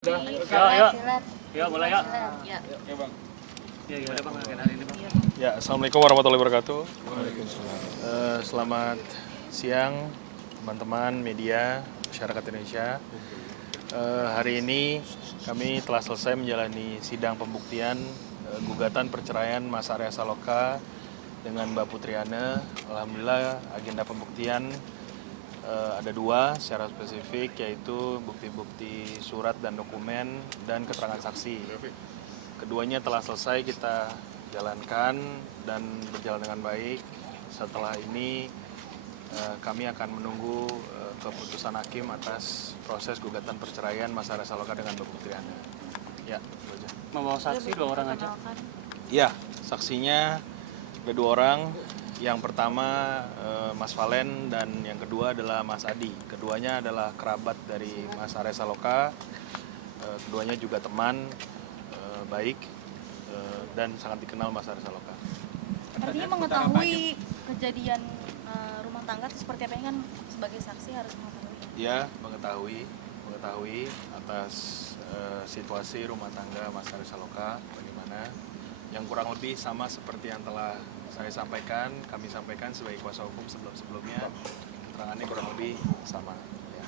Yuk, boleh yuk. Ya. Ya bang. Ya gimana bang hari ini bang? Ya, assalamualaikum warahmatullahi wabarakatuh. Selamat siang teman-teman media masyarakat Indonesia. Hari ini kami telah selesai menjalani sidang pembuktian gugatan perceraian Mas Arya Saloka dengan Mbak Putriana. Alhamdulillah agenda pembuktian ada dua secara spesifik, yaitu bukti-bukti surat dan dokumen dan keterangan saksi. Keduanya telah selesai kita jalankan dan berjalan dengan baik. Setelah ini kami akan menunggu keputusan hakim atas proses gugatan perceraian Mas Arya Saloka dengan Mbak Putriana. Ya, itu aja. Membawa saksi 2 orang aja. Ya, saksinya ada 2 orang. Yang pertama Mas Valen dan yang kedua adalah Mas Adi. Keduanya adalah kerabat dari Mas Arya Saloka. Keduanya juga teman baik dan sangat dikenal Mas Arya Saloka. Artinya mengetahui kejadian rumah tangga itu seperti apa, kan sebagai saksi harus mengetahui. Ya, mengetahui atas situasi rumah tangga Mas Arya Saloka bagaimana, yang kurang lebih sama seperti yang telah kami sampaikan sebagai kuasa hukum sebelumnya. Keterangannya kurang lebih sama. Ya.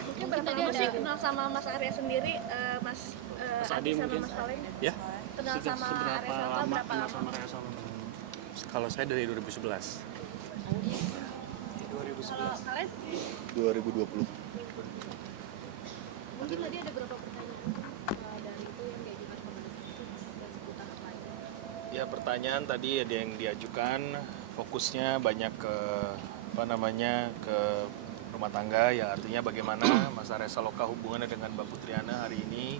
Mungkin berapa sih kenal sama Mas Arya sendiri, Mas Adi sama mungkin? Mas Valen? Ya. Kenal sama Seberapa Arya Saloka lama berapa kenal lama? sama Arya Saloka? Kalau saya dari 2011. Kalau kalian 2020. mungkin tadi ada beberapa pertanyaan dari itu yang diajukan kepada saksi dan seputar apa aja? Ya, pertanyaan tadi ada yang diajukan, fokusnya banyak ke ke rumah tangga, ya artinya bagaimana Mas Arya Saloka hubungannya dengan Mbak Putriana hari ini.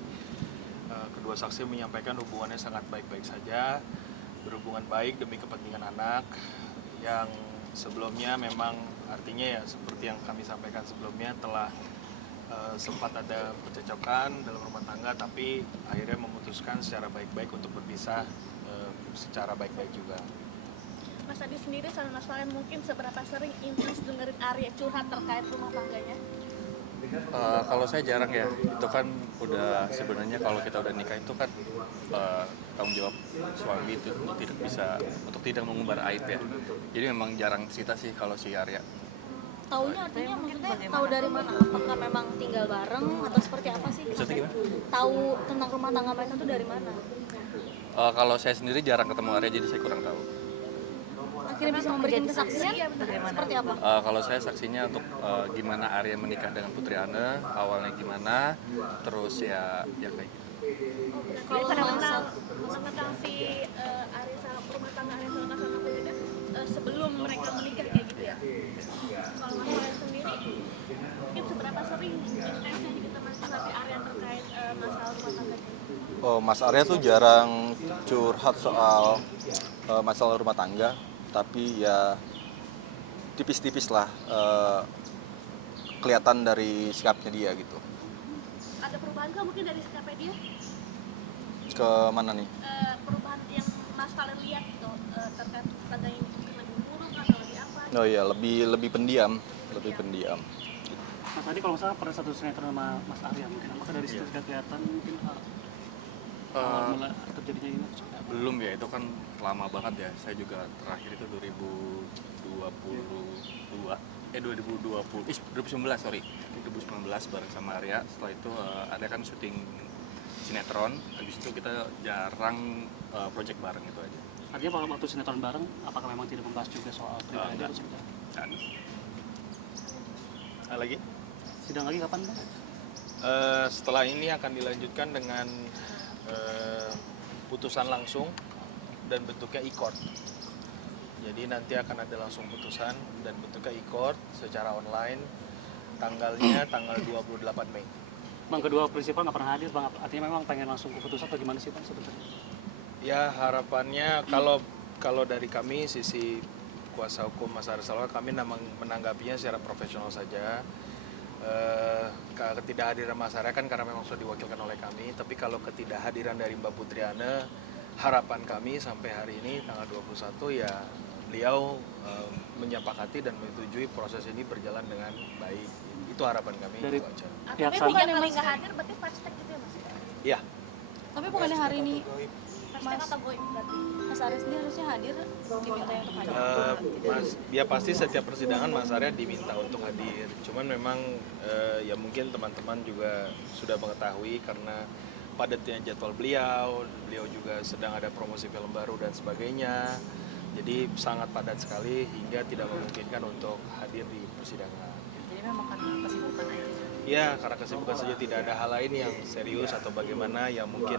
Kedua saksi menyampaikan hubungannya sangat baik-baik saja, berhubungan baik demi kepentingan anak, yang sebelumnya memang artinya ya seperti yang kami sampaikan sebelumnya telah sempat ada percecokan dalam rumah tangga, tapi akhirnya memutuskan secara baik-baik untuk berpisah secara baik-baik juga. Mas Adi sendiri sama Mas Valen mungkin seberapa sering intens dengerin Arya curhat terkait rumah tangganya? Kalau saya jarang ya, itu kan udah sebenarnya kalau kita udah nikah itu kan tanggung jawab suami itu untuk tidak mengumbar aib ya. Jadi memang jarang cerita sih kalau si Arya. Taunya artinya maksudnya tahu dari mana? Apakah memang tinggal bareng atau seperti apa sih? Maksudnya gimana? Tahu tentang rumah tangga mereka itu dari mana? Kalau saya sendiri jarang ketemu Arya, jadi saya kurang tahu. Akhirnya bisa memberikan kesaksian seperti apa? Kalau saya saksinya untuk gimana Arya menikah dengan Putriana, awalnya gimana, terus ya kayak gitu. Kalau mengenal si Arya Saloka, rumah tangga Arya Saloka sama Putriana sebelum mereka menikah kayak gitu ya? Kalau Mas Valen sendiri mungkin seberapa sering intensnya diketahui sama Arya terkait masalah rumah tangganya? Oh, Mas Arya tuh jarang curhat soal masalah rumah tangga, tapi ya tipis-tipis lah kelihatan dari sikapnya dia gitu. Ada perubahan nggak mungkin dari sikapnya dia? Ke mana nih? Perubahan yang Mas Valen lihat gitu terkait tangganya ini mungkin lebih buruk atau lebih apa? Oh iya, lebih pendiam, pendiam. Mas Adi kalau misalnya pernah satu sinetron sama Mas Arya mungkin, apakah dari situ sudah kelihatan mungkin awal mula terjadinya ini? Belum ya, itu kan lama banget ya. Saya juga terakhir itu 2019 bareng sama Arya. Setelah itu ada kan syuting sinetron, habis itu kita jarang project bareng, itu aja. Artinya kalau waktu sinetron bareng, apakah memang tidak membahas juga soal pribadi atau seperti apa? Dan Lagi? Sidang lagi kapan bang? Setelah ini akan dilanjutkan dengan putusan langsung dan bentuknya e-court. Jadi nanti akan ada langsung putusan dan bentuknya e-court secara online, tanggalnya tanggal 28 Mei. Bang, kedua prinsipal nggak pernah hadir bang, artinya memang pengen langsung keputusan atau gimana sih bang sebenarnya? Ya, harapannya kalau dari kami sisi kuasa hukum Mas Arya Saloka, kami memang menanggapinya secara profesional saja. Ketidakhadiran Mas Arya kan karena memang sudah diwakilkan oleh kami, tapi kalau ketidakhadiran dari Mbak Putriana, harapan kami sampai hari ini tanggal 21 ya beliau menyepakati dan menyetujui proses ini berjalan dengan baik. Itu harapan kami. Dari- itu aja. Ya, Tapi kan. bukan yang paling nggak hadir berarti Fastek gitu ya mas? Iya. Tapi bukannya hari ini Fastek atau goib berarti? Mas Aris sendiri harusnya hadir, diminta untuk hadir. Mas, ya pasti setiap persidangan Mas Arya diminta untuk hadir. Cuman memang ya mungkin teman-teman juga sudah mengetahui karena padatnya jadwal beliau juga sedang ada promosi film baru dan sebagainya. Jadi sangat padat sekali hingga tidak memungkinkan untuk hadir di persidangan. Jadi memang karena kesibukan aja. Ya, karena kesibukan saja, tidak ada hal lain yang serius atau bagaimana yang mungkin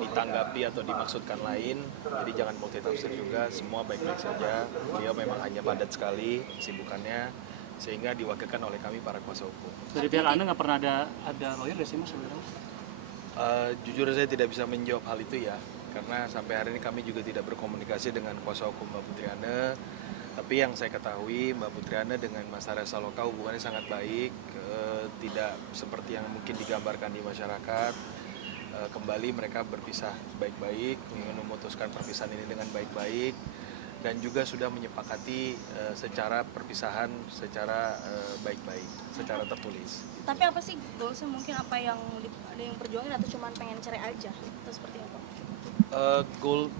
ditanggapi atau dimaksudkan lain. Jadi jangan multitafsir juga, semua baik-baik saja. Beliau memang hanya padat sekali kesibukannya, sehingga diwakilkan oleh kami para kuasa hukum. Dari pihak Anda nggak pernah ada lawyer ya sih mas sebenarnya? Jujur saya tidak bisa menjawab hal itu ya, karena sampai hari ini kami juga tidak berkomunikasi dengan kuasa hukum Mbak Putri Anda. Tapi yang saya ketahui Mbak Putri Anda dengan Mas Arya Saloka hubungannya sangat baik, tidak seperti yang mungkin digambarkan di masyarakat. Kembali mereka berpisah baik-baik, ingin memutuskan perpisahan ini dengan baik-baik, dan juga sudah menyepakati secara perpisahan secara baik-baik, secara tertulis. Tapi apa sih goalsnya, mungkin apa yang ada yang perjuangin atau cuma pengen cerai aja atau seperti apa? Goal,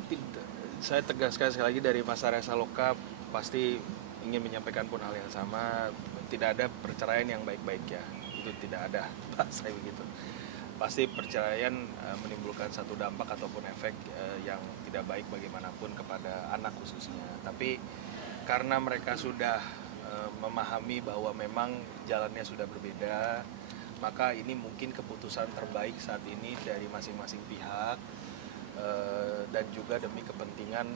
saya tegaskan sekali lagi dari Mas Arya Saloka pasti ingin menyampaikan pun hal yang sama. Tidak ada perceraian yang baik-baik ya, itu tidak ada bahasa begitu. Pasti perceraian menimbulkan satu dampak ataupun efek yang tidak baik bagaimanapun kepada anak khususnya. Tapi karena mereka sudah memahami bahwa memang jalannya sudah berbeda, maka ini mungkin keputusan terbaik saat ini dari masing-masing pihak. Dan juga demi kepentingan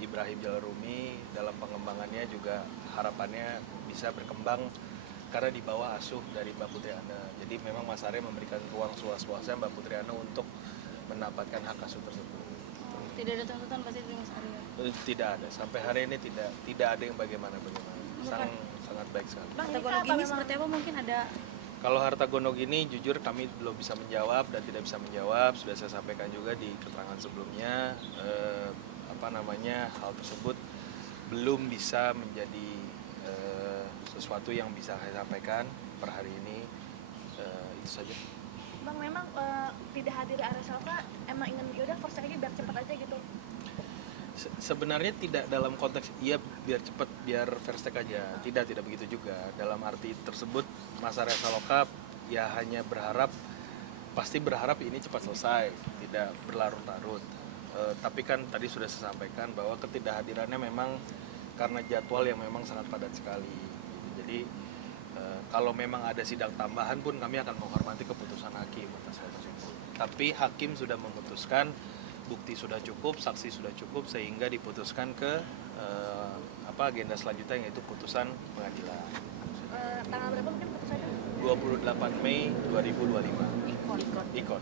Ibrahim Jalarumi dalam pengembangannya juga harapannya bisa berkembang karena di bawah asuh dari Mbak Putri Anda. Jadi memang Mas Arya memberikan ruang seluas-luasnya Mbak Putri Anda untuk mendapatkan hak asuh tersebut. Tidak ada tuntutan pasti dari Mas Arya. Tidak ada, sampai hari ini tidak ada yang bagaimana-bagaimana. Sangat baik sekali. Harta gono gini seperti apa, mungkin ada. Kalau harta gono gini, jujur kami belum bisa menjawab dan tidak bisa menjawab. Sudah saya sampaikan juga di keterangan sebelumnya, hal tersebut belum bisa menjadi sesuatu yang bisa saya sampaikan per hari ini. Itu saja. Bang, memang tidak hadir Arya Saloka emang ingin yaudah Fastek aja biar cepat aja gitu. Sebenarnya tidak dalam konteks iya biar cepat biar Fastek aja, tidak begitu juga. Dalam arti tersebut Mas Arya Saloka ya hanya pasti berharap ini cepat selesai, tidak berlarut-larut. Tapi kan tadi sudah saya sampaikan bahwa ketidakhadirannya memang karena jadwal yang memang sangat padat sekali. Jadi kalau memang ada sidang tambahan pun kami akan menghormati keputusan hakim atas hal tersebut. Tapi hakim sudah memutuskan, bukti sudah cukup, saksi sudah cukup, sehingga diputuskan ke agenda selanjutnya, yaitu putusan pengadilan. Tanggal berapa mungkin putusannya? 28 Mei 2025. Ikor.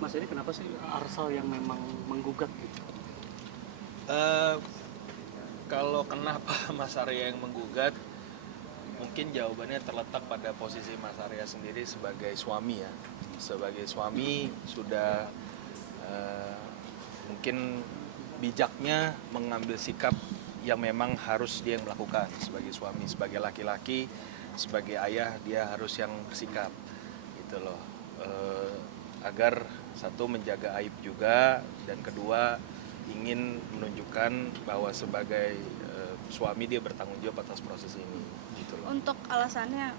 Mas, ini kenapa sih Arsal yang memang menggugat gitu? Kalau kenapa Mas Arya yang menggugat, mungkin jawabannya terletak pada posisi Mas Arya sendiri sebagai suami ya. Sebagai suami sudah mungkin bijaknya mengambil sikap yang memang harus dia yang melakukan sebagai suami, sebagai laki-laki, sebagai ayah dia harus yang bersikap gitu loh. Agar satu menjaga aib juga, dan kedua ingin menunjukkan bahwa sebagai suami dia bertanggung jawab atas proses ini gitu loh. Untuk alasannya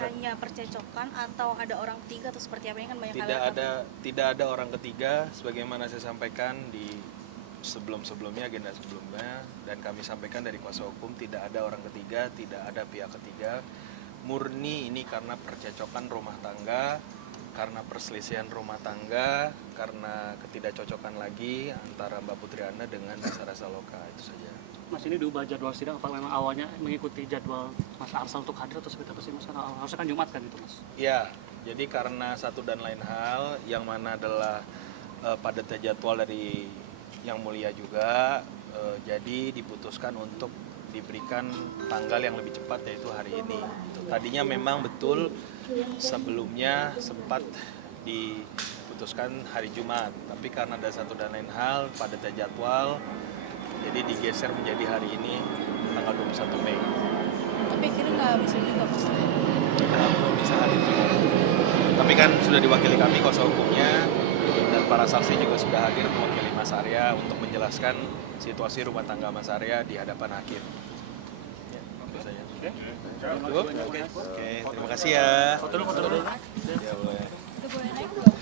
hanya percecokan atau ada orang ketiga atau seperti apa, ini kan banyak Tidak ada orang ketiga, sebagaimana saya sampaikan di sebelumnya, agenda sebelumnya, dan kami sampaikan dari kuasa hukum, tidak ada orang ketiga, tidak ada pihak ketiga. Murni ini karena percecokan rumah tangga, karena perselisihan rumah tangga, karena ketidakcocokan lagi antara Mbak Putri Anda dengan Mas Arya Saloka, itu saja. Mas, ini diubah jadwal sidang apa memang awalnya mengikuti jadwal Mas Arsal untuk hadir atau seperti apa sih Mas? Harusnya kan Jumat kan itu Mas? Ya, jadi karena satu dan lain hal, yang mana adalah padatnya jadwal dari Yang Mulia juga, jadi diputuskan untuk diberikan tanggal yang lebih cepat, yaitu hari ini. Tadinya memang betul sebelumnya sempat diputuskan hari Jumat, tapi karena ada satu dan lain hal padatnya jadwal, jadi digeser menjadi hari ini tanggal 21 Mei. Tapi akhirnya nggak bisa juga Mas Arya. Belum bisa hadir juga. Tapi kan sudah diwakili kami kuasa hukumnya dan para saksi juga sudah hadir mewakili Mas Arya untuk menjelaskan situasi rumah tangga Mas Arya di hadapan hakim. Ya, itu saja. Cukup? Oke, terima kasih ya. Foto dulu. Ya boleh. Udah boleh naik belum?